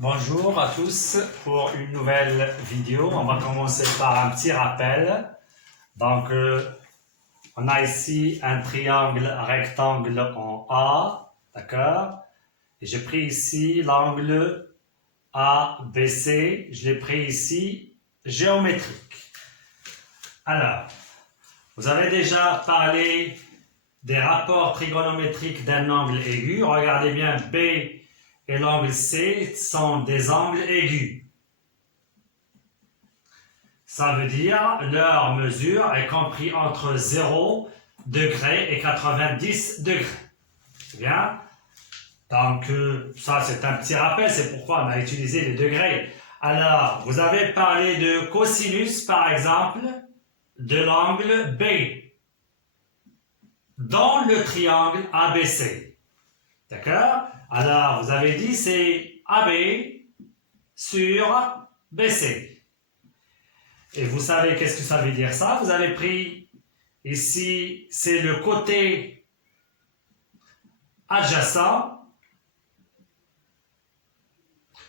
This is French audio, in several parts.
Bonjour à tous pour une nouvelle vidéo. On va commencer par un petit rappel. Donc, on a ici un triangle rectangle en A, d'accord? Et j'ai pris ici l'angle ABC. Je l'ai pris ici géométrique. Alors, vous avez déjà parlé des rapports trigonométriques d'un angle aigu. Regardez bien, B et l'angle C sont des angles aigus. Ça veut dire leur mesure est comprise entre 0 degré et 90 degrés. C'est bien? Donc, ça c'est un petit rappel, c'est pourquoi on a utilisé les degrés. Alors, vous avez parlé de cosinus, par exemple, de l'angle B dans le triangle ABC. D'accord? Alors, vous avez dit c'est AB sur BC. Et vous savez qu'est-ce que ça veut dire ça? Vous avez pris ici, c'est le côté adjacent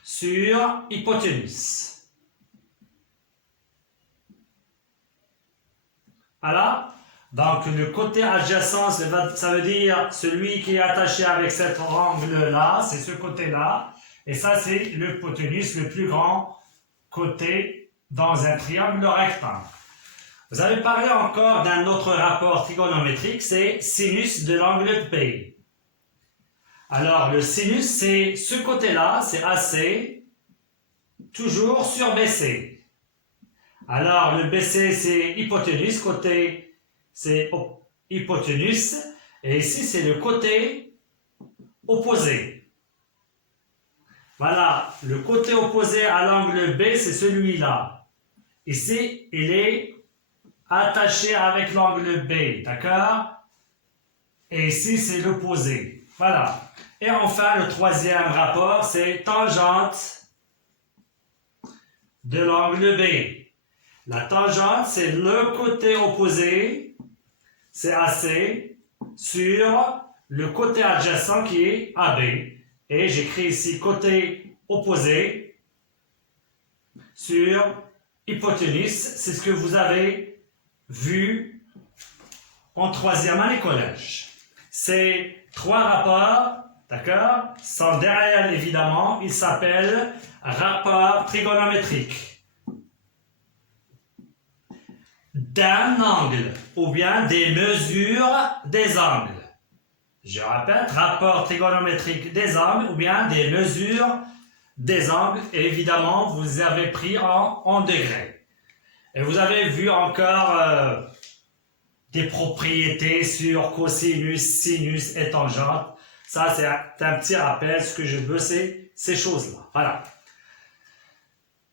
sur hypoténuse. Voilà. Donc, le côté adjacent, ça veut dire celui qui est attaché avec cet angle-là, c'est ce côté-là. Et ça, c'est l'hypoténuse, le plus grand côté dans un triangle rectangle. Vous avez parlé encore d'un autre rapport trigonométrique, c'est sinus de l'angle P. Alors, le sinus, c'est ce côté-là, c'est AC, toujours sur BC. Alors, le BC, c'est hypoténuse, côté c'est hypoténuse, et ici c'est le côté opposé. Voilà, le côté opposé à l'angle B, c'est celui-là. Ici, il est attaché avec l'angle B, d'accord? Et ici, c'est l'opposé. Voilà. Et enfin, le troisième rapport, c'est tangente de l'angle B. La tangente, c'est le côté opposé, c'est AC, sur le côté adjacent qui est AB. Et j'écris ici côté opposé sur hypoténuse. C'est ce que vous avez vu en troisième année collège. Ces trois rapports, d'accord, sont derrière évidemment. Ils s'appellent rapports trigonométriques d'un angle ou bien des mesures des angles. Je répète, rapport trigonométrique des angles ou bien des mesures des angles. Et évidemment, vous avez pris en degrés. Et vous avez vu encore des propriétés sur cosinus, sinus et tangente. Ça, c'est un petit rappel. Ce que je veux, c'est ces choses-là. Voilà.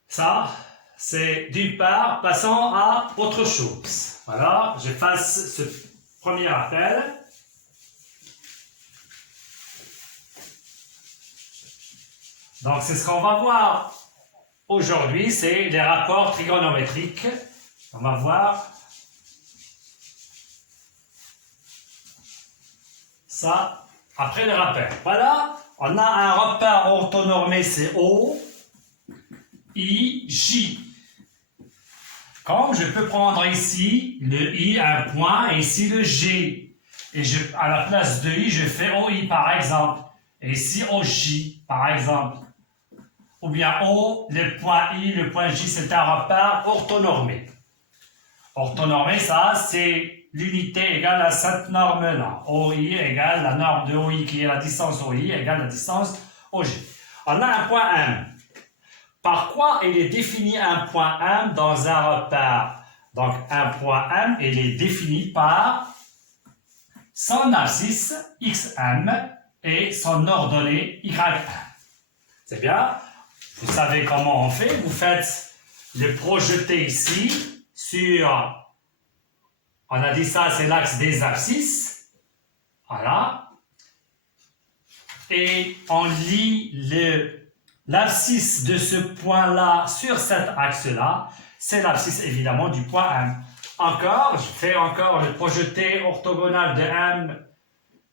Ça, c'est d'une part, passons à autre chose. Voilà, j'efface ce premier rappel. Donc, c'est ce qu'on va voir aujourd'hui, c'est les rapports trigonométriques. On va voir ça après le rappel. Voilà, on a un repère orthonormé, c'est O, I, J. Comme je peux prendre ici le I, un point, et ici le G. Et à la place de I, je fais OI par exemple. Et ici OJ par exemple. Ou bien O, le point I, le point J, c'est un repère orthonormé. Orthonormé, ça, c'est l'unité égale à cette norme-là. OI égale la norme de OI qui est la distance OI égale la distance OJ. On a un point M. Par quoi il est défini un point M dans un repère? Donc, un point M, il est défini par son abscisse XM et son ordonnée YM. C'est bien? Vous savez comment on fait? Vous faites le projeté ici sur, on a dit ça, c'est l'axe des abscisses. Voilà. Et on lit l'abscisse de ce point-là sur cet axe-là, c'est l'abscisse évidemment du point M. Encore, je fais encore le projeté orthogonal de M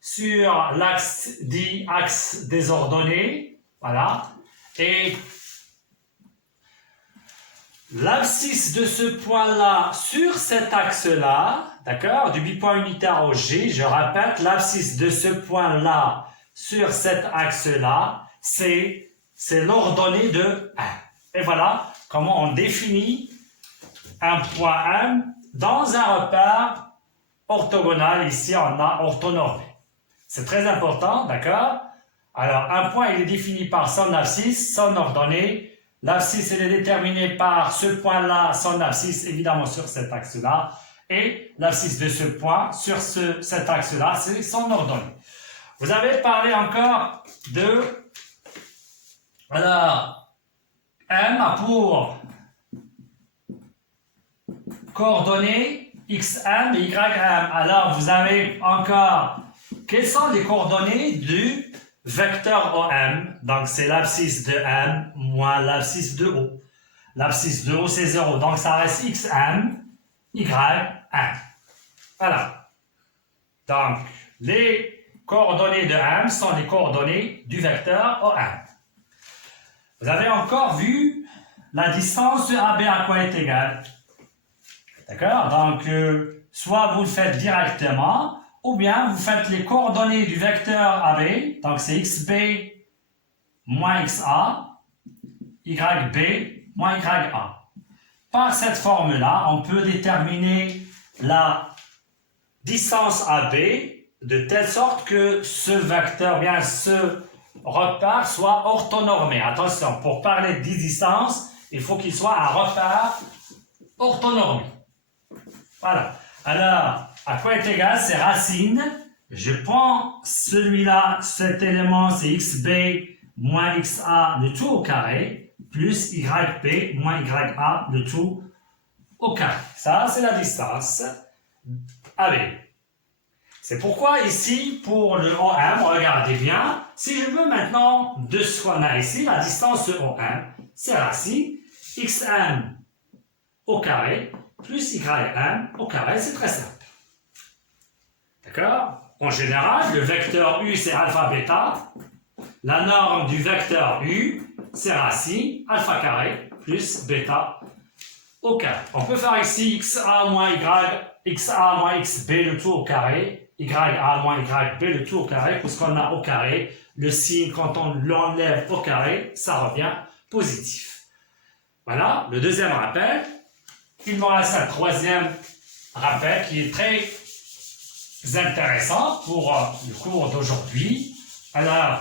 sur l'axe dit axe des ordonnées. Voilà. Et l'abscisse de ce point-là sur cet axe-là, d'accord, du bipoint unitaire au G, je répète, l'abscisse de ce point-là sur cet axe-là, c'est l'ordonnée de 1. Et voilà comment on définit un point M dans un repère orthogonal. Ici, on a orthonormé. C'est très important, d'accord? Alors, un point, il est défini par son abscisse, son ordonnée. L'abscisse, elle est déterminée par ce point-là, son abscisse, évidemment, sur cet axe-là. Et l'abscisse de ce point, sur cet axe-là, c'est son ordonnée. Vous avez parlé encore de... Alors, M a pour coordonnées xm et ym. Alors, vous avez encore... Quelles sont les coordonnées du vecteur OM? Donc, c'est l'abscisse de M moins l'abscisse de O. L'abscisse de O, c'est 0. Donc, ça reste xm, ym. Voilà. Donc, les coordonnées de M sont les coordonnées du vecteur OM. Vous avez encore vu la distance de AB à quoi est égale. D'accord? Donc, soit vous le faites directement, ou bien vous faites les coordonnées du vecteur AB, donc c'est xb moins xa, yb moins ya. Par cette forme-là, on peut déterminer la distance AB de telle sorte que ce vecteur, bien ce repère soit orthonormé. Attention, pour parler de distance, il faut qu'il soit un repère orthonormé. Voilà. Alors, à quoi est égal? C'est racine. Je prends celui-là, cet élément, c'est xb moins xa, le tout au carré, plus yb moins ya, le tout au carré. Ça, c'est la distance AB. C'est pourquoi ici, pour le OM, regardez bien, si je veux maintenant de ce qu'on a ici, la distance de OM, c'est racine xm au carré plus ym au carré, c'est très simple. D'accord? En général, le vecteur U, c'est alpha bêta. La norme du vecteur U, c'est racine alpha carré plus bêta au carré. On peut faire ici xa moins xb le tout au carré, ya moins yb le tout au carré, puisqu'on a au carré, le signe, quand on l'enlève au carré, ça revient positif. Voilà, le deuxième rappel. Il me reste un troisième rappel qui est très intéressant pour le cours d'aujourd'hui. Alors,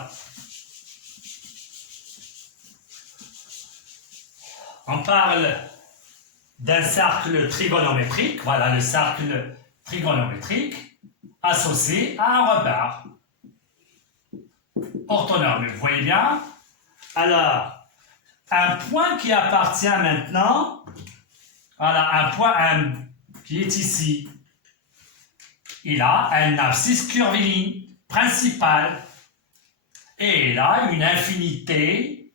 on parle d'un cercle trigonométrique. Voilà le cercle trigonométrique associé à un repère orthonormé. Vous voyez bien? Alors, un point qui appartient maintenant, voilà, un point M qui est ici, il a un abscisse curviligne principale et il a une infinité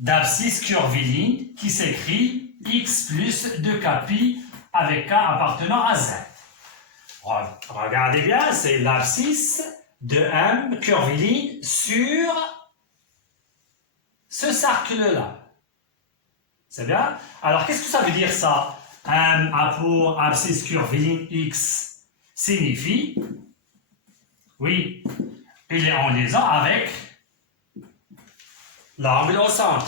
d'abscisses curvilignes qui s'écrit x plus 2kπ avec k appartenant à z. Regardez bien, c'est l'abscisse de M curviligne sur ce cercle-là. C'est bien? Alors, qu'est-ce que ça veut dire ça? M a pour abscisse curviligne x signifie, oui, il est en liaison avec l'angle au centre.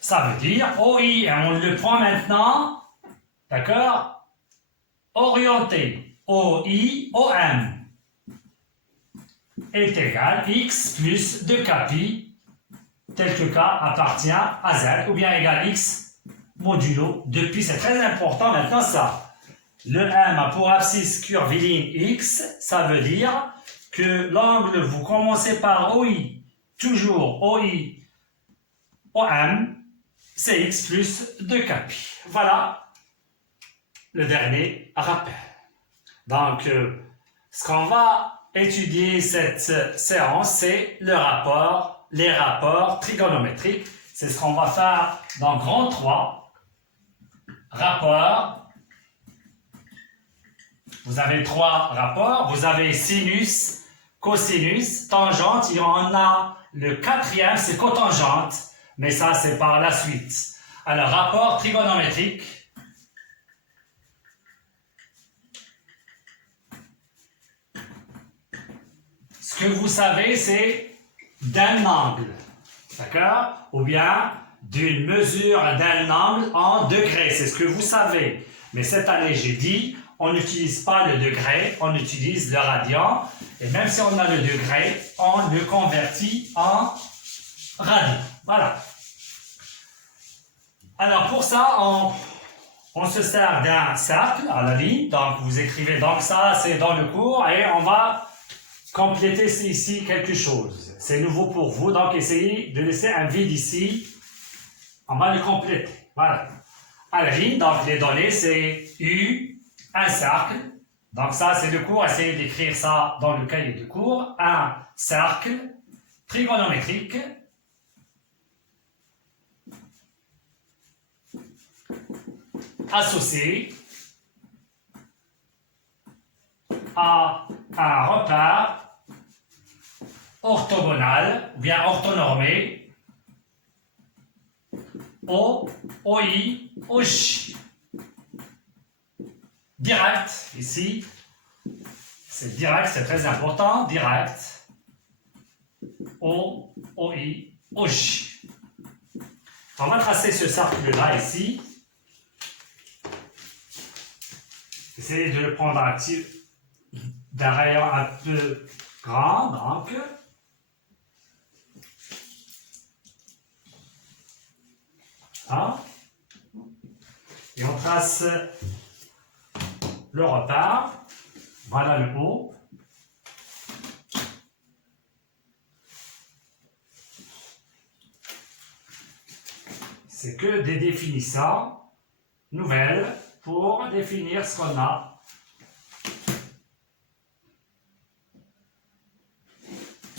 Ça veut dire OI, et on le prend maintenant, d'accord, orienté, OI, OM est égal x plus 2kπ, tel que k appartient à z, ou bien égal x modulo depuis. C'est très important maintenant ça. Le M a pour abscisse curviligne x, ça veut dire que l'angle, vous commencez par OI, toujours OI, OM, c'est x plus 2kπ. Voilà le dernier rappel. Donc, ce qu'on va étudier cette séance, c'est les rapports trigonométriques. C'est ce qu'on va faire dans grand 3. Rapports. Vous avez 3 rapports. Vous avez sinus, cosinus, tangente, et on a le quatrième, c'est cotangente, mais ça, c'est par la suite. Alors, rapport trigonométrique. Ce que vous savez, c'est d'un angle, d'accord? Ou bien d'une mesure d'un angle en degrés, c'est ce que vous savez. Mais cette année, j'ai dit, on n'utilise pas le degré, on utilise le radian. Et même si on a le degré, on le convertit en radian. Voilà. Alors pour ça, on se sert d'un cercle à la ligne. Donc vous écrivez, donc ça c'est dans le cours et on va compléter ici quelque chose. C'est nouveau pour vous, donc essayez de laisser un vide ici. On va le compléter. Voilà. À la ligne, donc les données c'est U, un cercle. Donc ça c'est le cours, essayez d'écrire ça dans le cahier de cours. Un cercle trigonométrique associé à un repère orthogonal ou bien orthonormé O, OI, OJ. Direct, ici, c'est direct, c'est très important, direct, O, OI, OJ. On va tracer ce cercle-là ici. Essayez de le prendre d'un rayon un peu grand, donc. Hein? Et on trace le repère. Voilà le haut. C'est que des définitions nouvelles pour définir ce qu'on a.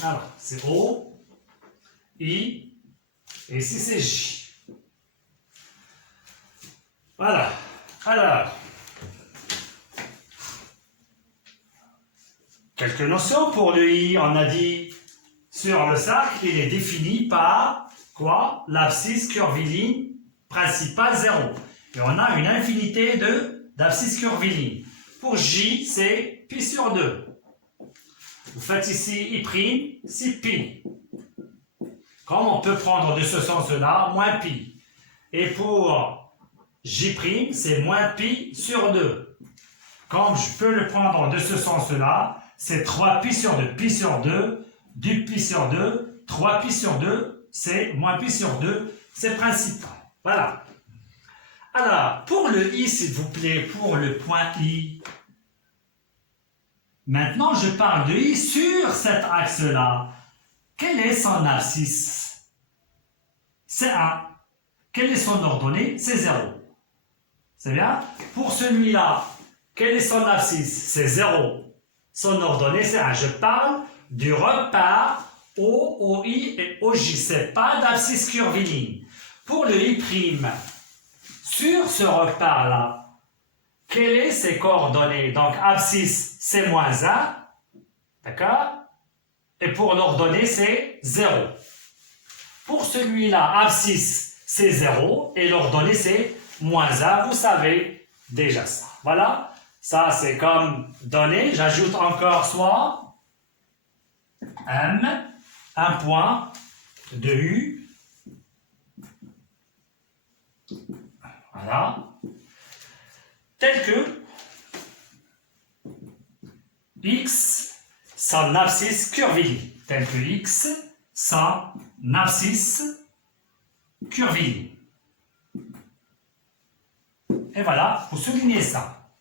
Alors, c'est O, I, et ici c'est J. Voilà. Alors, quelques notions pour le I. On a dit sur le cercle, il est défini par quoi? L'abscisse curviligne principale 0. Et on a une infinité d'abscisses curvilignes. Pour J, c'est pi sur 2. Vous faites ici I', c'est pi. Comme on peut prendre de ce sens-là, moins pi. Et pour J', c'est moins pi sur 2. Comme je peux le prendre de ce sens-là, c'est 3 pi sur 2. Pi sur 2, du pi sur 2, 3 pi sur 2, c'est moins pi sur 2, c'est principal. Voilà. Alors, pour le I, s'il vous plaît, pour le point I, maintenant je parle de I sur cet axe-là. Quel est son abscisse? C'est 1. Quelle est son ordonnée? C'est 0. C'est bien? Pour celui-là, quel est son abscisse? C'est 0. Son ordonnée, c'est 1. Je parle du repère O, OI et OJ. Ce n'est pas d'abscisse curviligne. Pour le I', sur ce repère-là, quelles sont ses coordonnées? Donc, abscisse, c'est moins 1. D'accord? Et pour l'ordonnée, c'est 0. Pour celui-là, abscisse, c'est 0. Et l'ordonnée, c'est moins 1. Vous savez déjà ça. Voilà. Ça, c'est comme donnée. J'ajoute encore soit M, un point de U. Voilà. Tel que X, son abscisse curviligne. Tel que X, son abscisse curviligne. Et voilà, vous soulignez ça.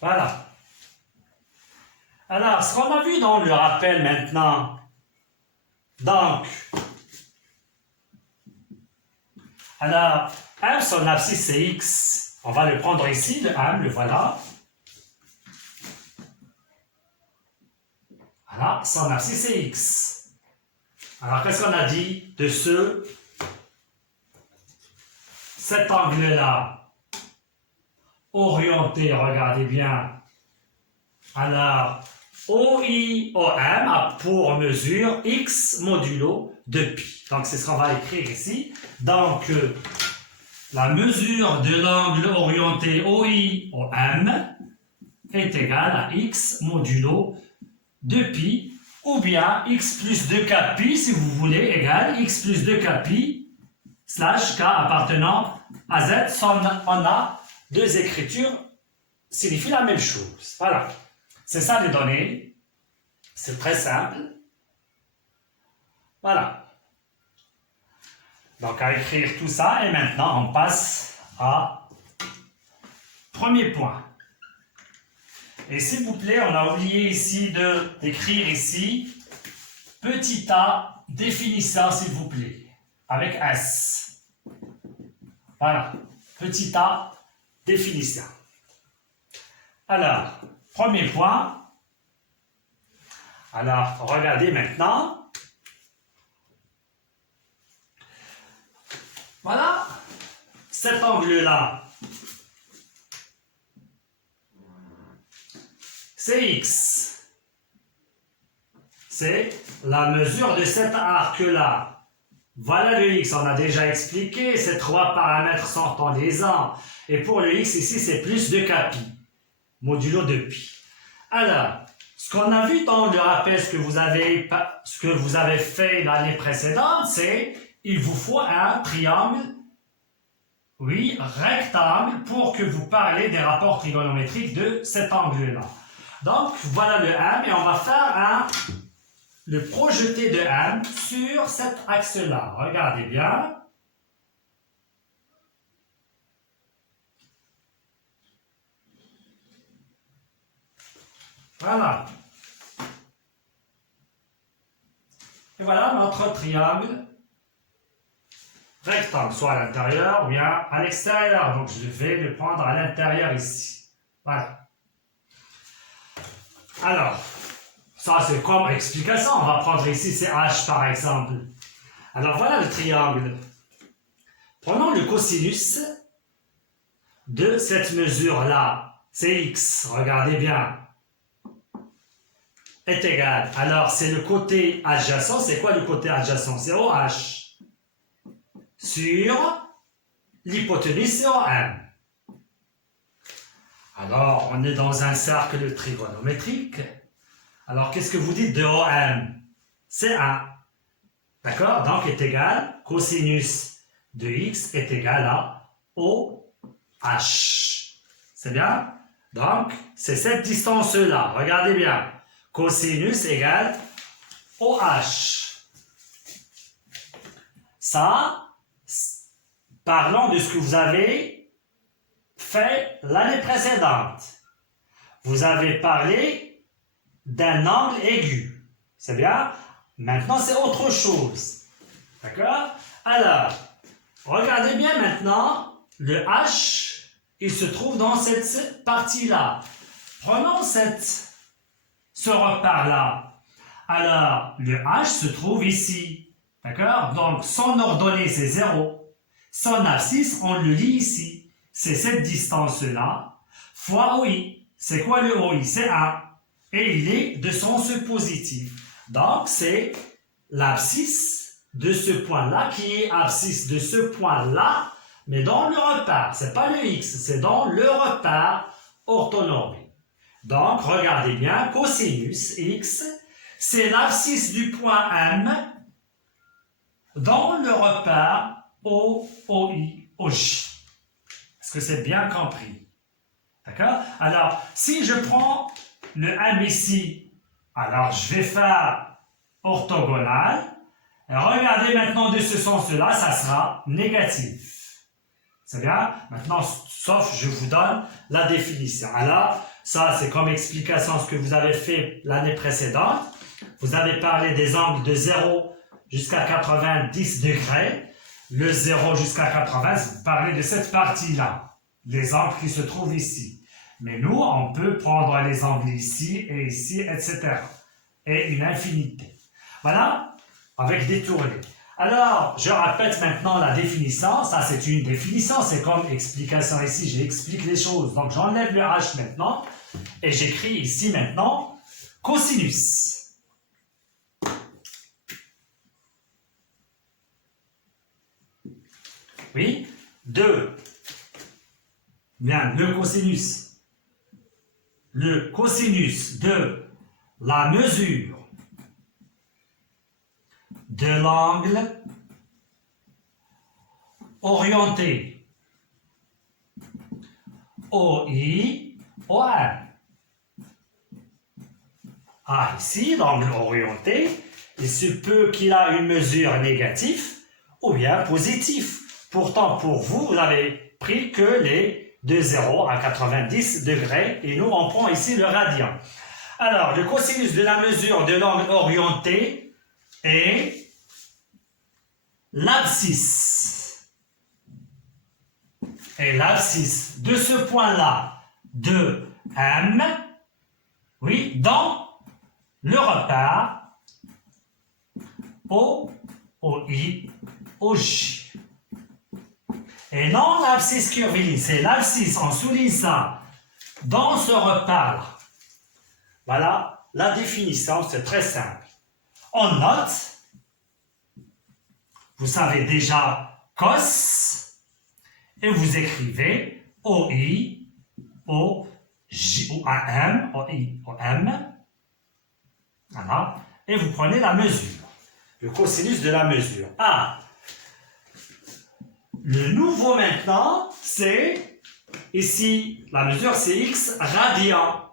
Voilà. Alors, ce qu'on a vu dans le rappel maintenant, donc, alors, M, son abscisse c'est X. On va le prendre ici, le M, le voilà. Voilà, son abscisse c'est X. Alors, qu'est-ce qu'on a dit de cet angle-là, orienté, regardez bien, Alors, OIOM a pour mesure x modulo de pi. Donc, c'est ce qu'on va écrire ici. Donc, la mesure de l'angle orienté OIOM est égale à x modulo de pi, ou bien x plus 2k pi, si vous voulez, égale x plus 2k pi, slash k appartenant à z. On a deux écritures, signifient la même chose. Voilà. C'est ça les données. C'est très simple. Voilà. Donc, à écrire tout ça, et maintenant, on passe à premier point. Et s'il vous plaît, on a oublié ici d'écrire ici petit a définissant, s'il vous plaît, avec S. Voilà, petit a définissant. Alors, premier point. Alors, regardez maintenant. Voilà, cet angle-là, c'est x. C'est la mesure de cet arc-là. Voilà le x, on a déjà expliqué, ces trois paramètres sont en liaison. Et pour le x ici, c'est plus de pi, modulo de pi. Alors, ce qu'on a vu dans le rappel, ce que vous avez fait l'année précédente, c'est il vous faut un triangle, oui, rectangle, pour que vous parlez des rapports trigonométriques de cet angle-là. Donc, voilà le M, et on va faire le projeté de M sur cet axe-là. Regardez bien. Voilà. Et voilà notre triangle rectangle, soit à l'intérieur ou bien à l'extérieur. Donc, je vais le prendre à l'intérieur ici. Voilà. Alors, ça c'est comme explication. On va prendre ici, c'est H par exemple. Alors, voilà le triangle. Prenons le cosinus de cette mesure-là. C'est x, regardez bien. Est égal. Alors, c'est le côté adjacent. C'est quoi le côté adjacent? C'est OH. Sur l'hypoténuse, c'est OM. Alors, on est dans un cercle trigonométrique. Alors, qu'est-ce que vous dites de OM? C'est 1. D'accord? Donc, est égal, cosinus de x est égal à OH. C'est bien? Donc, c'est cette distance-là. Regardez bien. Cosinus égale OH. Ça, parlons de ce que vous avez fait l'année précédente. Vous avez parlé d'un angle aigu. C'est bien? Maintenant, c'est autre chose. D'accord? Alors, regardez bien maintenant, le H, il se trouve dans cette partie-là. Prenons ce repère-là. Alors, le H se trouve ici. D'accord? Donc, son ordonnée, c'est 0. Son abscisse, on le lit ici. C'est cette distance-là, fois OI. C'est quoi le OI? C'est 1. Et il est de sens positif. Donc, c'est l'abscisse de ce point-là qui est abscisse de ce point-là, mais dans le repère. Ce n'est pas le X, c'est dans le repère orthonormé. Donc, regardez bien, cosinus X, c'est l'abscisse du point M dans le repère OI, OJ. Est-ce que c'est bien compris? D'accord? Alors, si je prends le M ici, alors je vais faire orthogonal. Et regardez maintenant de ce sens-là, ça sera négatif. C'est bien? Maintenant, sauf je vous donne la définition. Alors, ça c'est comme explication ce que vous avez fait l'année précédente. Vous avez parlé des angles de 0 jusqu'à 90 degrés. Le 0 jusqu'à 80, vous parlez de cette partie-là. Les angles qui se trouvent ici. Mais nous, on peut prendre les angles ici et ici, etc. Et une infinité. Voilà, avec des tournées. Alors, je répète maintenant la définition. Ça, c'est une définition. C'est comme explication ici. J'explique les choses. Donc, j'enlève le H maintenant. Et j'écris ici maintenant cosinus. Oui, bien, le cosinus de la mesure de l'angle orienté OI, OM. Ah, ici, l'angle orienté, il se peut qu'il a une mesure négative ou bien positive. Pourtant, pour vous, vous avez pris que les de 0 à 90 degrés et nous, on prend ici le radian. Alors, le cosinus de la mesure de l'angle orienté est l'abscisse. Et l'abscisse de ce point-là de M, oui, dans le repère O, OI, OJ. Et non l'abscisse curviligne, c'est l'abscisse, on souligne ça, dans ce repère-là. Voilà, la définition, c'est très simple. On note, vous savez déjà cos, et vous écrivez OI, OJ, OM, OI, OM. Voilà, et vous prenez la mesure, le cosinus de la mesure. Ah, le nouveau maintenant, c'est, ici, la mesure c'est x radian.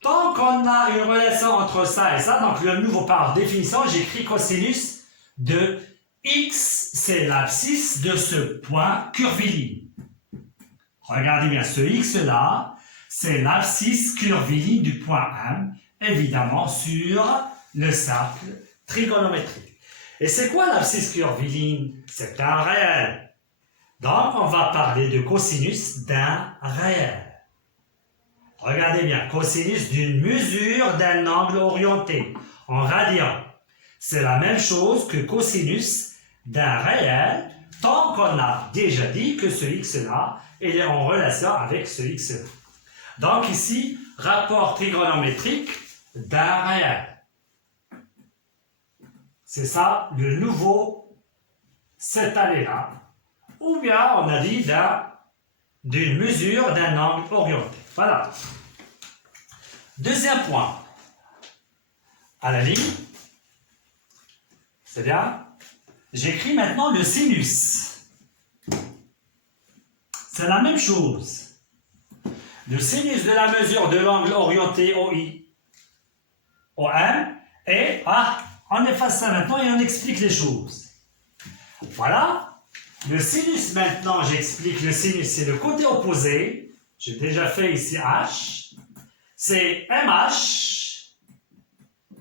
Tant qu'on a une relation entre ça et ça, donc le nouveau par définition, j'écris cosinus de x, c'est l'abscisse de ce point curviligne. Regardez bien, ce x-là, c'est l'abscisse curviligne du point M, évidemment sur le cercle trigonométrique. Et c'est quoi l'abscisse curviligne? C'est un réel. Donc, on va parler de cosinus d'un réel. Regardez bien, cosinus d'une mesure d'un angle orienté en radian. C'est la même chose que cosinus d'un réel, tant qu'on a déjà dit que ce x-là est en relation avec ce x-là. Donc ici, rapport trigonométrique d'un réel. C'est ça le nouveau cette année-là. Ou bien on a dit d'une mesure d'un angle orienté. Voilà. Deuxième point. À la ligne. C'est bien. J'écris maintenant le sinus. C'est la même chose. Le sinus de la mesure de l'angle orienté OI, OM, et on efface ça maintenant et on explique les choses. Voilà. Le sinus maintenant, j'explique le sinus, c'est le côté opposé. J'ai déjà fait ici H. C'est MH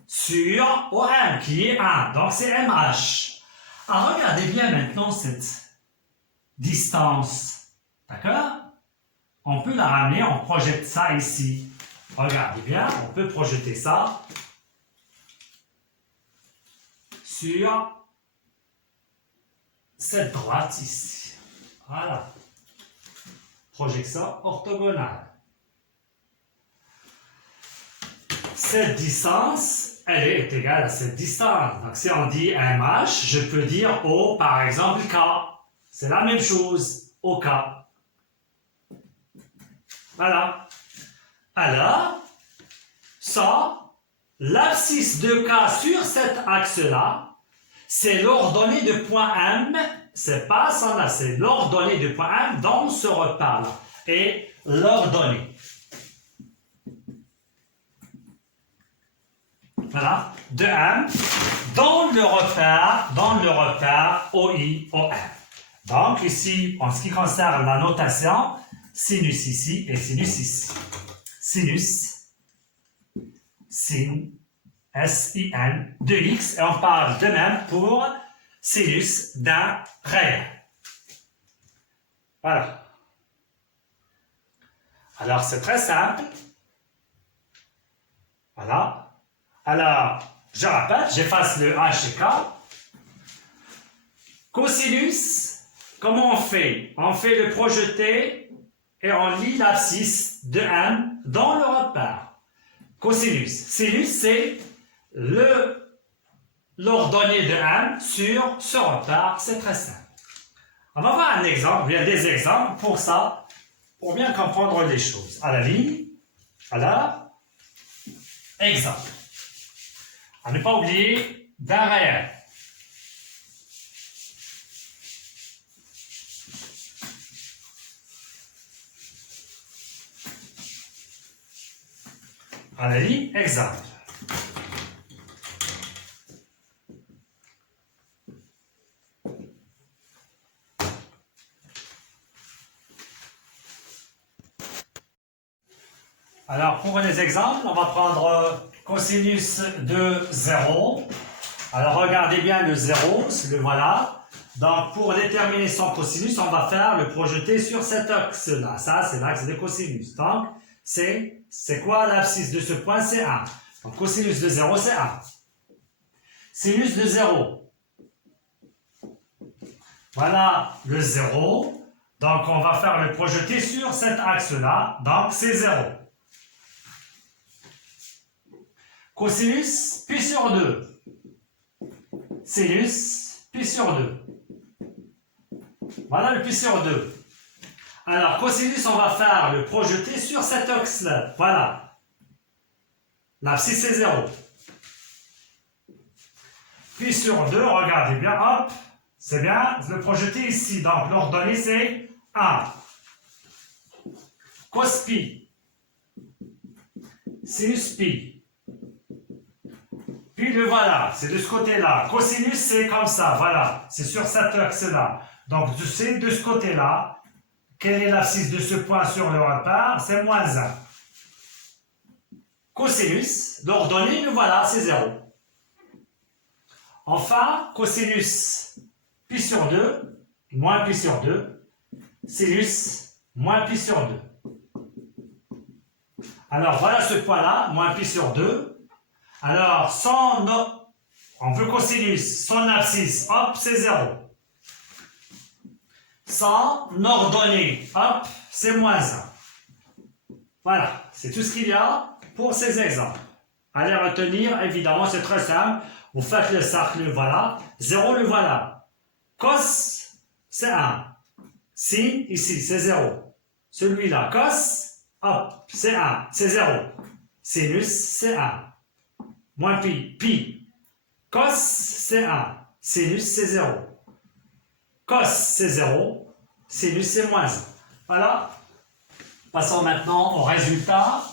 sur OM qui est 1. Donc c'est MH. Alors regardez bien maintenant cette distance. D'accord? On peut la ramener, on projette ça ici. Regardez bien, on peut projeter ça sur cette droite ici. Voilà. Projection orthogonale. Cette distance, elle est égale à cette distance. Donc si on dit MH, je peux dire O, par exemple, K. C'est la même chose, OK. Voilà. Alors, ça, l'abscisse de K sur cet axe-là, c'est l'ordonnée de point M, c'est pas ça là, c'est l'ordonnée de point M dans ce repère-là. Et l'ordonnée. Voilà, de M dans le repère OI, OM. Donc ici, en ce qui concerne la notation, sinus ici et sinus ici. Sinus, sin, S-I-N, de X, et on parle de même pour sinus d'un réel. Voilà. Alors, c'est très simple. Voilà. Alors, je répète, j'efface le H et K. Cosinus, comment on fait? On fait le projeté et on lit l'abscisse de M dans le repère. Cosinus. Sinus, c'est l'ordonnée de m sur ce repère. C'est très simple. On va voir un exemple, bien des exemples pour ça, pour bien comprendre les choses. À la ligne, alors, exemple. À ne pas oublier d'un réel. À la ligne, exemple. Alors, pour les exemples, on va prendre cosinus de 0. Alors, regardez bien le 0, le voilà. Donc, pour déterminer son cosinus, on va faire le projeter sur cet axe-là. Ça, c'est l'axe de cosinus. Donc, c'est quoi l'abscisse de ce point? C'est 1. Donc, cosinus de 0, c'est 1. Sinus de 0. Voilà le 0. Donc, on va faire le projeter sur cet axe-là. Donc, c'est 0. Cosinus, pi sur 2. Sinus, pi sur 2. Voilà le pi sur 2. Alors, cosinus, on va faire le projeter sur cet axe-là. Voilà. L'abscisse est 0. Pi sur 2, regardez bien, hop, c'est bien, le projeter ici. Donc, l'ordonnée, c'est 1. Cos pi. Sinus pi. Puis le voilà, c'est de ce côté-là. Cosinus, c'est comme ça, voilà. C'est sur cet axe-là. Donc, c'est de ce côté-là. Quelle est l'abscisse de ce point sur le repère? C'est moins 1. Cosinus, l'ordonnée, le voilà, c'est 0. Enfin, cosinus, pi sur 2, moins pi sur 2. Sinus, moins pi sur 2. Alors, voilà ce point-là, moins pi sur 2. Alors, on veut cosinus, son abscisse, hop, c'est 0. Son ordonnée, hop, c'est moins 1. Voilà, c'est tout ce qu'il y a pour ces exemples. Allez retenir, évidemment, c'est très simple. Vous faites le cercle, le voilà. 0, le voilà. Cos, c'est 1. Sin, ici, c'est 0. Celui-là, cos, hop, c'est 1, c'est 0. Sinus, c'est 1. Moins pi, pi. Cos, c'est 1. Sinus, c'est 0. Cos, c'est 0. Sinus, c'est moins 1. Voilà. Passons maintenant au résultat,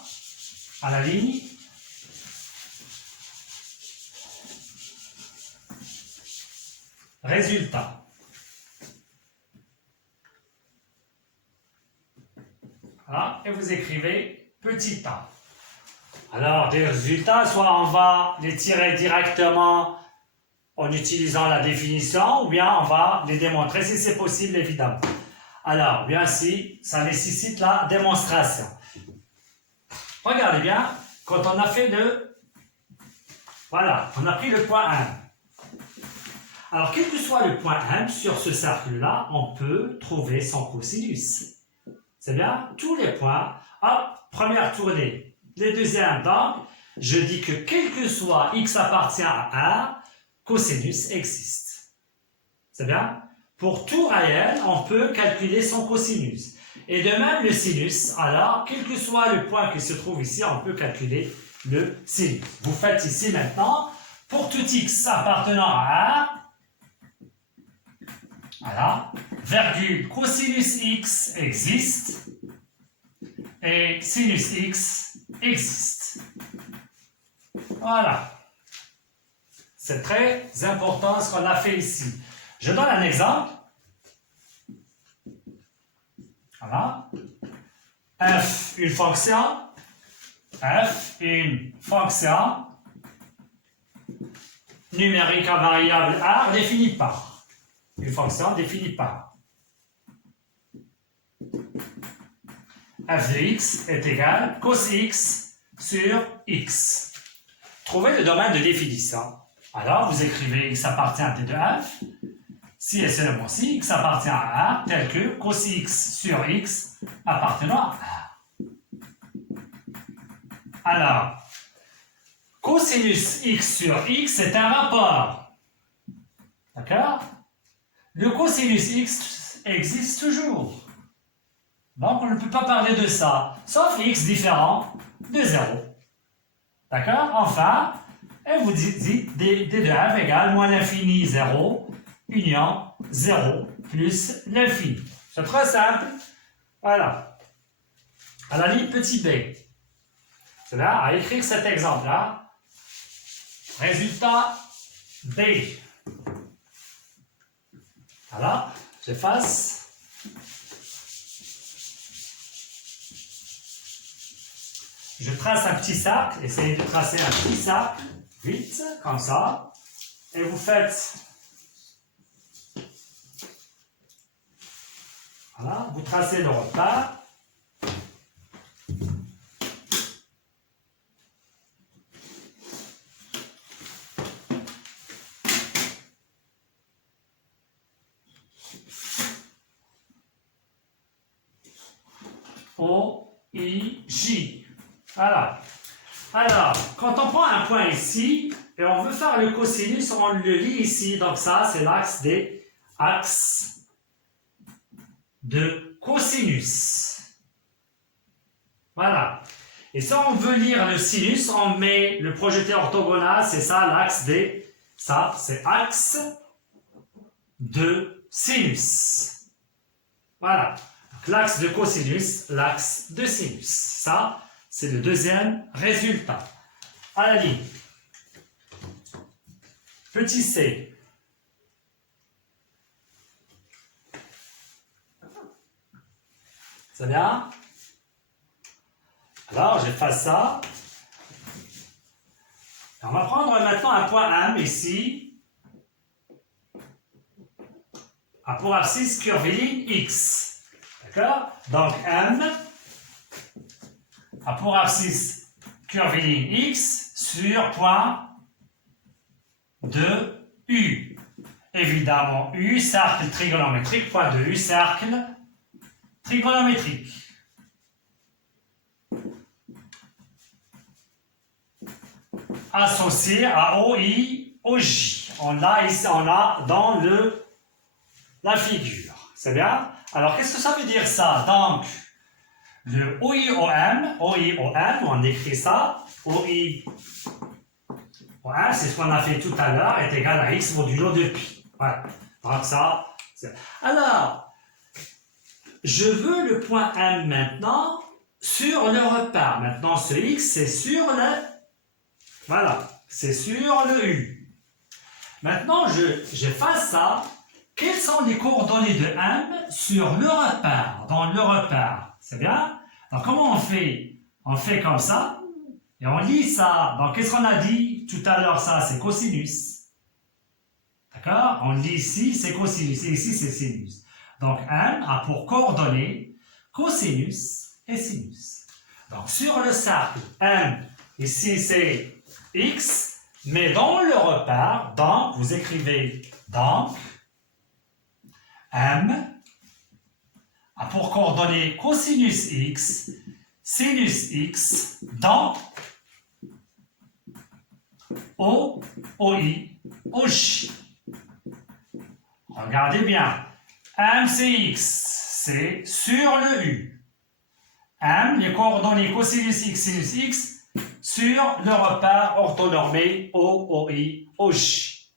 à la ligne. Résultat. Voilà. Et vous écrivez petit a. Alors, des résultats, soit on va les tirer directement en utilisant la définition, ou bien on va les démontrer si c'est possible, évidemment. Alors, bien si, ça nécessite la démonstration. Regardez bien, quand on a fait voilà, on a pris le point 1. Alors, quel que soit le point 1 sur ce cercle-là, on peut trouver son cosinus. C'est bien, tous les points, hop, première tournée. Les deuxièmes, donc, je dis que quel que soit x appartient à 1, cosinus existe. C'est bien? Pour tout réel, on peut calculer son cosinus. Et de même, le sinus, alors, quel que soit le point qui se trouve ici, on peut calculer le sinus. Vous faites ici maintenant, pour tout x appartenant à 1, voilà, virgule, cosinus x existe, et sinus x existe. Voilà. C'est très important ce qu'on a fait ici. Je donne un exemple. Voilà. F, une fonction. F, une fonction numérique à variable R définie par. Une fonction définie par. F de x est égal cos x sur x. Trouvez le domaine de définition. Alors, vous écrivez x appartient à t de f, si et seulement si x appartient à R, tel que cos x sur x appartenant à R. Alors, cosinus x sur x, c'est un rapport. D'accord? Le cosinus x existe toujours. Donc, on ne peut pas parler de ça, sauf x différent de 0. D'accord? Enfin, et vous dites d de f égale moins l'infini 0, union 0 plus l'infini. C'est très simple. Voilà. À la ligne petit b. C'est là, à écrire cet exemple-là. Résultat B. Voilà, j'efface. Je trace un petit cercle, essayez de tracer un petit cercle, vite, comme ça, et vous faites, voilà, vous tracez le repère. O, I, J. Voilà. Alors, quand on prend un point ici, et on veut faire le cosinus, on le lit ici. Donc ça, c'est l'axe des axes de cosinus. Voilà. Et si on veut lire le sinus, on met le projeté orthogonal, c'est ça l'axe des... Ça, c'est axe de sinus. Voilà. L'axe de cosinus, l'axe de sinus. Ça, c'est le deuxième résultat. À la ligne. Petit c. C'est bien? Alors, j'efface ça. On va prendre maintenant un point M ici. A pour abscisse curviligne X. D'accord? Donc M a pour abscisse curviligne X sur point de U. Évidemment, U, cercle trigonométrique, point de U, cercle trigonométrique. Associé à OI, OJ. On l'a ici, on l'a dans la figure. C'est bien? Alors, qu'est-ce que ça veut dire ça? Donc, le OI-OM, on écrit ça, OI-OM, c'est ce qu'on a fait tout à l'heure, est égal à X modulo de pi. Voilà. Donc ça, c'est... Alors, je veux le point M maintenant sur le repère. Maintenant, ce X, c'est sur le... Voilà, c'est sur le U. Maintenant, j'efface ça. Quelles sont les coordonnées de M sur le repère, dans le repère? C'est bien? Alors, comment on fait? On fait comme ça, et on lit ça. Donc, qu'est-ce qu'on a dit tout à l'heure? Ça, c'est cosinus. D'accord? On lit ici, c'est cosinus, et ici, c'est sinus. Donc, M a pour coordonnées cosinus et sinus. Donc, sur le cercle, M, ici, c'est X, mais dans le repère, donc, vous écrivez donc, M a pour coordonnées cosinus X, sinus X dans O, OI, OJ. Regardez bien. M, c'est X, c'est sur le U. M, les coordonnées cosinus X, sinus X, sur le repère orthonormé O, OI, OJ.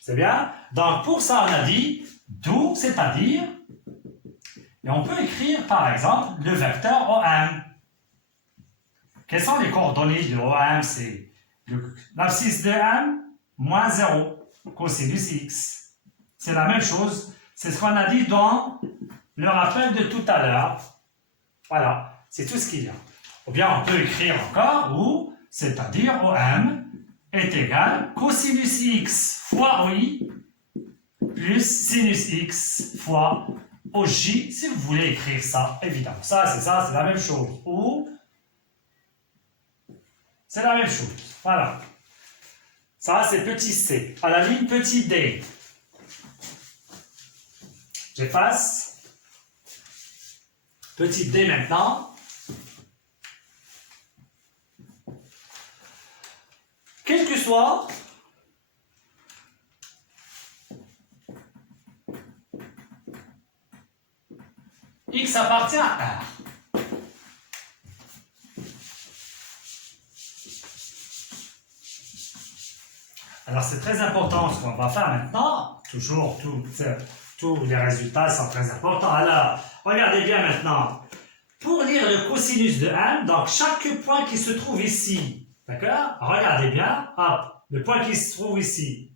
C'est bien? Donc, pour ça, on a dit d'où, c'est-à-dire, et on peut écrire, par exemple, le vecteur OM. Quelles sont les coordonnées de OM? C'est l'abscisse de M, moins 0, cosinus X. C'est la même chose. C'est ce qu'on a dit dans le rappel de tout à l'heure. Voilà, c'est tout ce qu'il y a. Ou bien on peut écrire encore, ou, c'est-à-dire OM est égal cosinus X fois OI plus sinus X fois OJ, si vous voulez écrire ça, évidemment. Ça, c'est la même chose. Ou, c'est la même chose. Voilà. Ça, c'est petit c. À la ligne, petit d. J'efface. Petit d maintenant. que soit, x appartient à R. Alors c'est très important ce qu'on va faire maintenant. Toujours, tous les résultats sont très importants. Alors, regardez bien maintenant. Pour lire le cosinus de n, donc chaque point qui se trouve ici, d'accord? Regardez bien, hop, le point qui se trouve ici.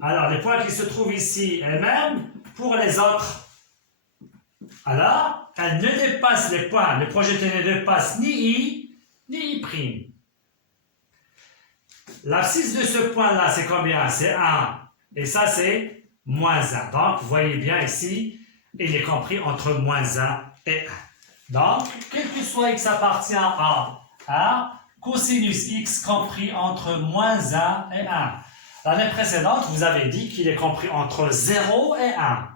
Alors, les points qui se trouvent ici, et même pour les autres. Alors, elle ne dépasse les points, le projeté ne dépasse ni i, ni i'. L'abscisse de ce point-là, c'est combien? C'est 1. Et ça, c'est moins 1. Donc, vous voyez bien ici, il est compris entre moins 1 et 1. Donc, quel que soit x appartient à cosinus x compris entre moins 1 et 1. L'année précédente, vous avez dit qu'il est compris entre 0 et 1.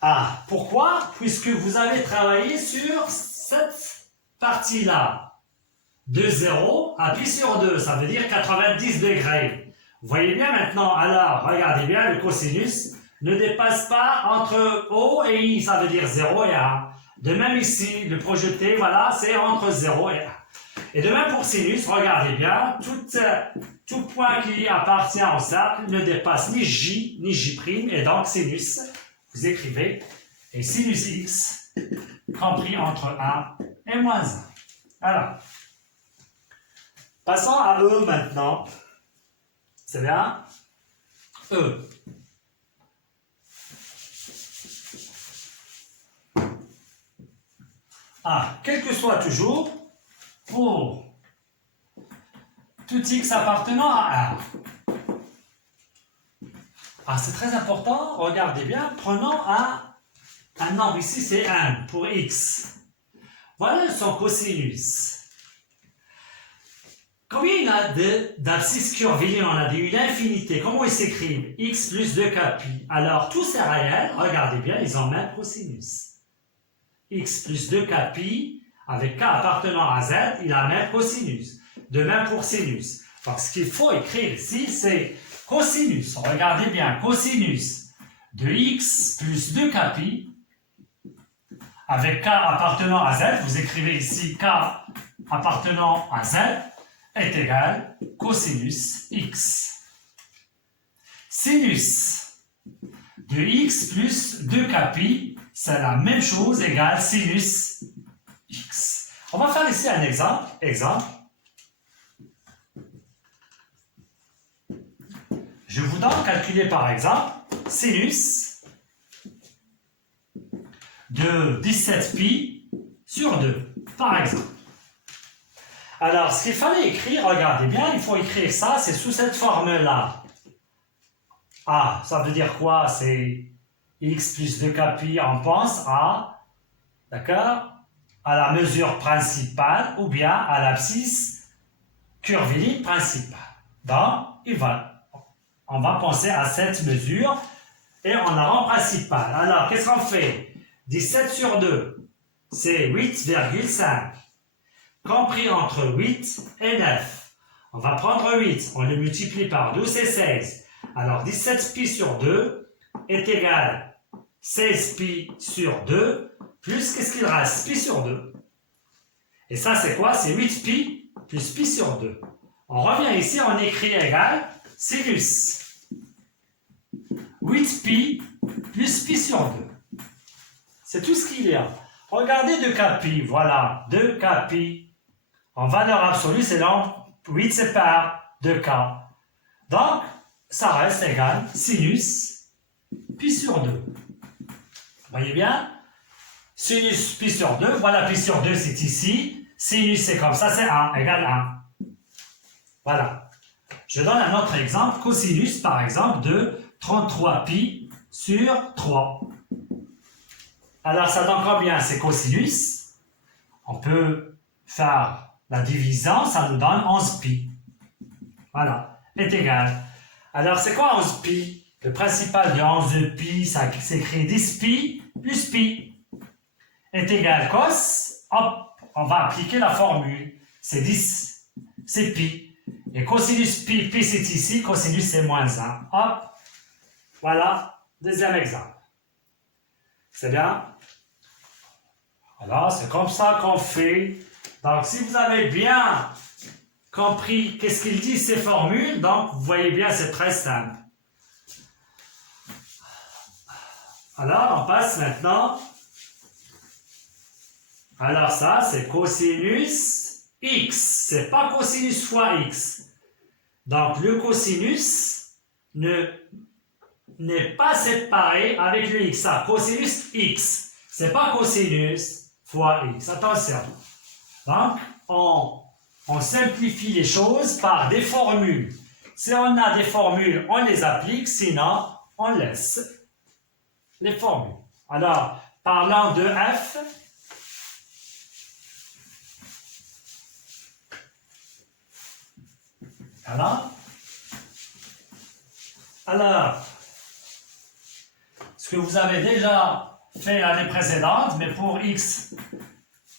Ah, pourquoi? Puisque vous avez travaillé sur cette partie-là. De 0 à pi sur 2, ça veut dire 90 degrés. Vous voyez bien maintenant, alors, regardez bien, le cosinus ne dépasse pas entre O et I, ça veut dire 0 et 1. De même ici, le projeté, voilà, c'est entre 0 et 1. Et de même pour sinus, regardez bien, tout point qui appartient au cercle ne dépasse ni J, ni J', et donc sinus, vous écrivez, et sinus x compris entre 1 et moins 1. Alors, passons à E maintenant. C'est bien? E. Quel que soit toujours, pour tout x appartenant à R. C'est très important, regardez bien, prenons un nombre ici, c'est 1 pour x. Voilà son cosinus. Combien il y a d'abscisses curviligne? On a dit une infinité. Comment ils s'écrivent? X plus 2kπ. Alors, tous ces réels, regardez bien, ils ont même cosinus. X plus 2kπ, avec k appartenant à z, il a même cosinus. De même pour sinus. Donc, ce qu'il faut écrire ici, c'est cosinus. Regardez bien, cosinus de x plus 2kπ, avec k appartenant à z, vous écrivez ici k appartenant à z, est égal cosinus x. Sinus de x plus 2kπ, c'est la même chose, égale sinus x. On va faire ici un exemple. Je vous donne calculer par exemple sinus de 17π sur 2, par exemple. Alors, ce qu'il fallait écrire, regardez bien, il faut écrire ça, c'est sous cette forme-là. Ça veut dire quoi? C'est x plus 2kπ, on pense à, d'accord, à la mesure principale ou bien à l'abscisse curviligne principale. Donc, on va penser à cette mesure et on la rend principale. Alors, qu'est-ce qu'on fait? 17 sur 2, c'est 8,5. Compris entre 8 et 9. On va prendre 8, on le multiplie par 12, c'est 16. Alors 17π sur 2 est égal 16π sur 2, plus qu'est-ce qu'il reste? Π sur 2. Et ça c'est quoi? C'est 8π plus π sur 2. On revient ici, on écrit égal sinus 8π plus π sur 2. C'est tout ce qu'il y a. Regardez 2kπ, voilà, 2kπ. En valeur absolue, c'est donc 8 c'est par 2k. Donc, ça reste égal sinus pi sur 2. Vous voyez bien? Sinus pi sur 2, voilà pi sur 2 c'est ici. Sinus c'est comme ça, c'est 1, égale 1. Voilà. Je donne un autre exemple, cosinus par exemple de 33π sur 3. Alors ça donne combien? C'est cosinus. On peut faire la division, ça nous donne 11π. Voilà, est égal. Alors, c'est quoi 11π? Le principal de 11π, ça s'écrit 10π plus π. Est égal cos. Hop, on va appliquer la formule. c'est 10, c'est pi. Et cosinus pi, pi c'est ici, cosinus c'est moins 1. Hop, voilà, deuxième exemple. C'est bien? Voilà, c'est comme ça qu'on fait. Donc, si vous avez bien compris qu'est-ce qu'il dit ces formules, donc vous voyez bien, c'est très simple. Alors, on passe maintenant. Alors ça, c'est cosinus x. C'est pas cosinus fois x. Donc, le cosinus n'est pas séparé avec le x. Ça, cosinus x. C'est pas cosinus fois x. Attention. Donc, on simplifie les choses par des formules. Si on a des formules, on les applique. Sinon, on laisse les formules. Alors, parlant de f, voilà. Alors, ce que vous avez déjà fait l'année précédente, mais pour x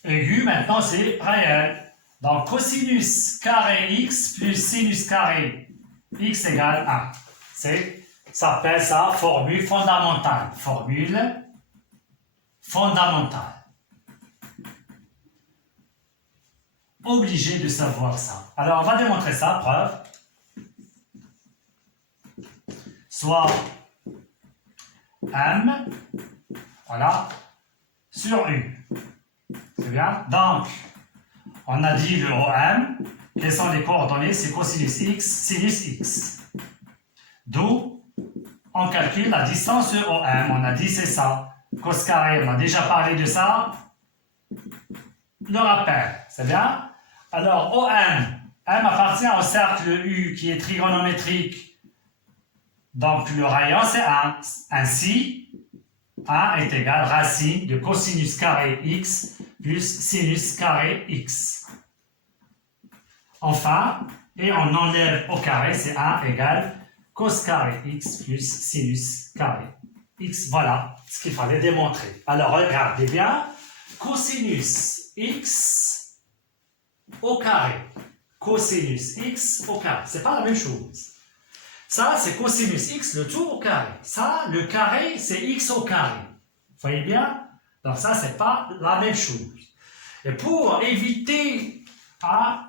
aigu, maintenant c'est réel. Donc, cosinus carré x plus sinus carré x égale 1. Ça s'appelle ça formule fondamentale. Formule fondamentale. Obligé de savoir ça. Alors, on va démontrer ça, preuve. Soit M, voilà, sur U. C'est bien? Donc, on a dit le OM. Quelles sont les coordonnées? C'est cosinus x, sinus x. D'où on calcule la distance sur OM. On a dit c'est ça. Cos carré, on a déjà parlé de ça. Le rappel, c'est bien? Alors, OM, M appartient au cercle U qui est trigonométrique. Donc, le rayon, c'est 1. Ainsi, 1 est égal racine de cosinus carré x plus sinus carré x. Enfin, et on enlève au carré, c'est 1 égale cos carré x plus sinus carré x. Voilà ce qu'il fallait démontrer. Alors, regardez bien. Cosinus x au carré. Cosinus x au carré. C'est pas la même chose. Ça, c'est cosinus x, le tout au carré. Ça, le carré, c'est x au carré. Vous voyez bien? Donc ça, c'est pas la même chose. Et pour éviter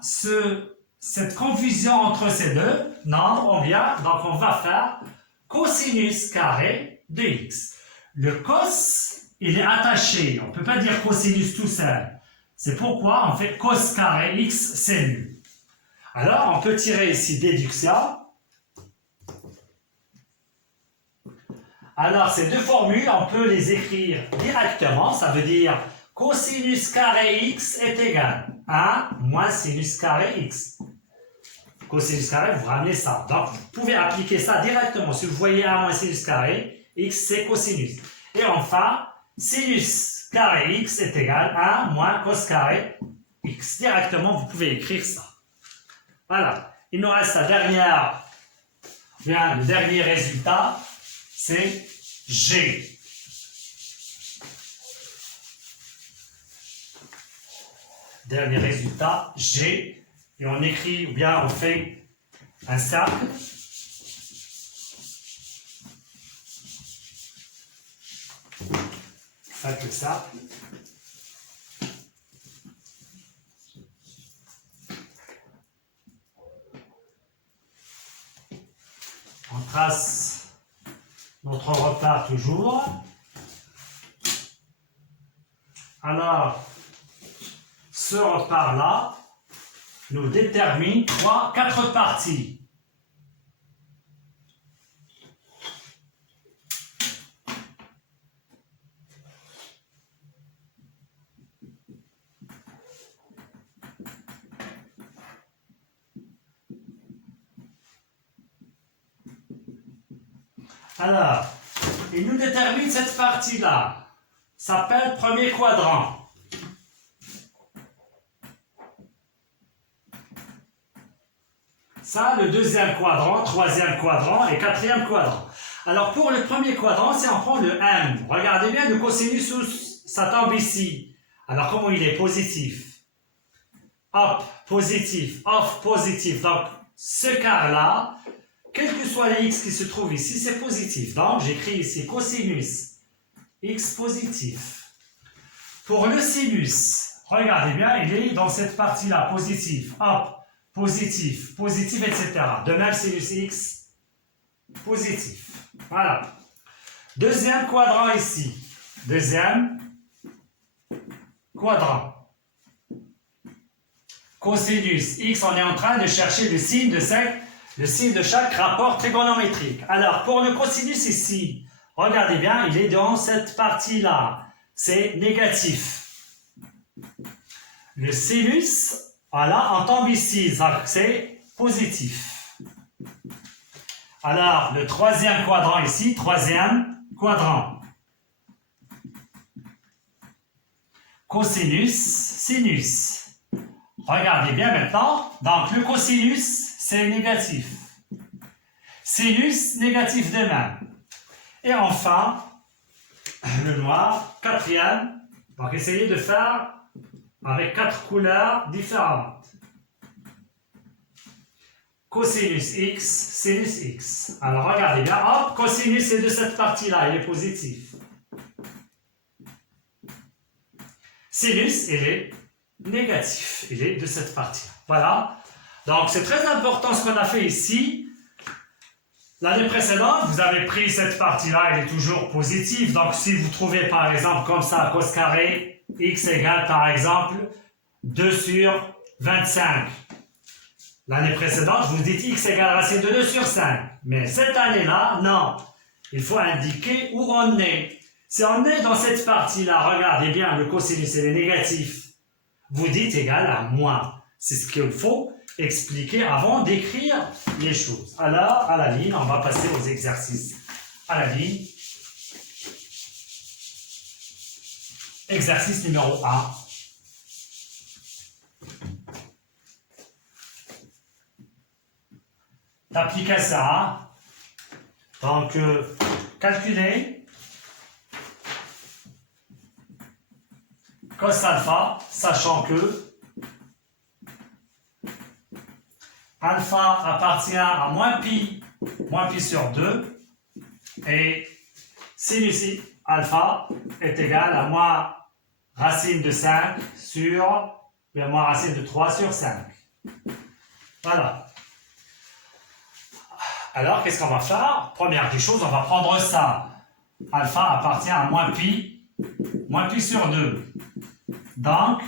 cette confusion entre ces deux, non, donc on va faire cosinus carré de x. Le cos, il est attaché. On ne peut pas dire cosinus tout seul. C'est pourquoi on fait cos carré x, c'est nul. Alors, on peut tirer ici déduction. Alors, ces deux formules, on peut les écrire directement. Ça veut dire cosinus carré x est égal à 1 moins sinus carré x. Cosinus carré, vous ramenez ça. Donc, vous pouvez appliquer ça directement. Si vous voyez 1 moins sinus carré, x c'est cosinus. Et enfin, sinus carré x est égal à 1 moins cos carré x. Directement, vous pouvez écrire ça. Voilà. Il nous reste le dernier résultat, c'est G. Dernier résultat, G. Et on écrit, ou bien on fait un cercle. Cercle. On trace notre repère toujours. Alors, ce repère-là nous détermine 4 parties. Alors, il nous détermine cette partie-là. Ça s'appelle premier quadrant. Ça, le deuxième quadrant, troisième quadrant et quatrième quadrant. Alors, pour le premier quadrant, si on prend le M, regardez bien le cosinus, ça tombe ici. Alors, comment il est positif? Hop, positif, off, positif. Donc, ce quart-là, quel que soit les x qui se trouvent ici, c'est positif. Donc, j'écris ici cosinus x positif. Pour le sinus, regardez bien, il est dans cette partie-là, positif, hop, positif, positif, etc. De même, sinus x, positif. Voilà. Deuxième quadrant ici. Deuxième quadrant. Cosinus x, on est en train de chercher le signe de chaque rapport trigonométrique. Alors, pour le cosinus ici, regardez bien, il est dans cette partie-là. C'est négatif. Le sinus, voilà, on tombe ici, c'est positif. Alors, le troisième quadrant ici, troisième quadrant. Cosinus, sinus. Regardez bien maintenant, donc le cosinus, c'est négatif. Sinus, négatif de même. Et enfin, le noir, quatrième, on va essayer de faire avec 4 couleurs différentes. Cosinus x, sinus x. Alors regardez bien, hop, cosinus est de cette partie-là, il est positif. Sinus, il est négatif, il est de cette partie. Voilà. Donc c'est très important ce qu'on a fait ici. L'année précédente, vous avez pris cette partie-là, elle est toujours positive. Donc si vous trouvez par exemple comme ça, cos carré, x égale par exemple 2 sur 25. L'année précédente, vous dites x égale racine de 2 sur 5. Mais cette année-là, non. Il faut indiquer où on est. Si on est dans cette partie-là, regardez bien, le cosinus est négatif. Vous dites égal à moins. C'est ce qu'il faut expliquer avant d'écrire les choses. Alors, à la ligne, on va passer aux exercices. À la ligne. Exercice numéro 1. T'appliques ça. Donc, calculer cos alpha, sachant que alpha appartient à moins pi sur 2, et sinus alpha est égal à moins racine de 5 sur, bien moins racine de 3 sur 5. Voilà. Alors, qu'est-ce qu'on va faire? Première des choses, on va prendre ça. Alpha appartient à moins pi sur 2. Donc,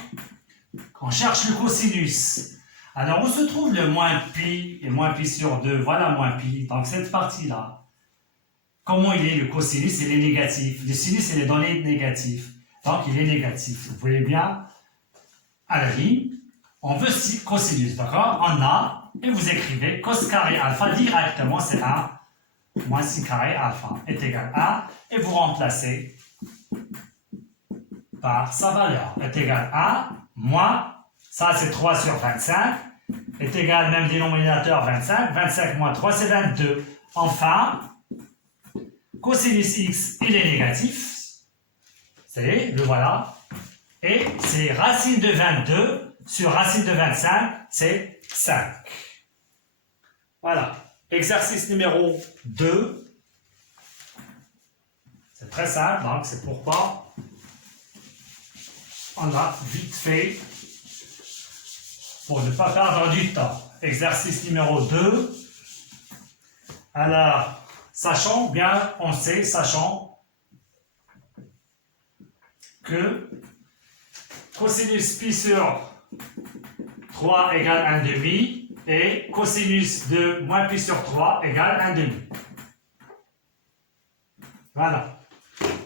on cherche le cosinus. Alors, où se trouve le moins pi et moins pi sur 2? Voilà moins pi. Donc, cette partie-là. Comment il est le cosinus? Il est négatif. Le sinus, il est donné négatif. Donc, il est négatif. Vous voyez bien, à la ligne, on veut cosinus, d'accord? On a, et vous écrivez cos carré alpha directement, c'est 1 moins sin carré alpha est égal à 1, et vous remplacez par sa valeur, est égal à moins, ça c'est 3 sur 25, est égal, même dénominateur 25, 25 moins 3 c'est 22. Enfin, cosinus x, il est négatif, c'est le voilà, et c'est racine de 22 sur racine de 25, c'est 5. Voilà. Exercice numéro 2. C'est très simple, donc c'est pourquoi on a vite fait pour ne pas perdre du temps. Exercice numéro 2. Alors, sachant bien, on sait, sachant que cosinus pi sur 3 égale 1,5 et cosinus de moins pi sur 3 égale 1,5. Voilà.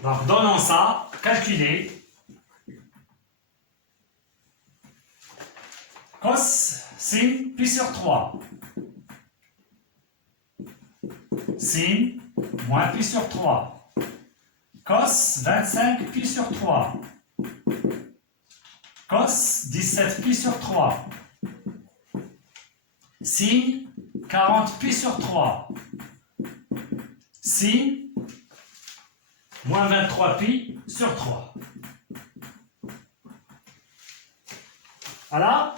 Donc, donnons ça, calculer cos sin pi sur 3. Sin moins pi sur 3. Cos 25 pi sur 3. Cos 17 pi sur 3. Sin 40 pi sur 3. Sin moins 23 pi sur 3. Voilà.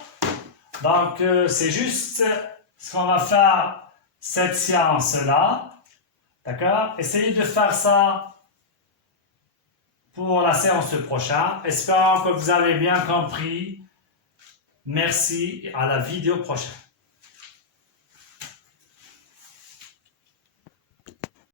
Donc, c'est juste ce qu'on va faire cette séance-là. D'accord? Essayez de faire ça pour la séance prochaine. Espérons que vous avez bien compris. Merci et à la vidéo prochaine.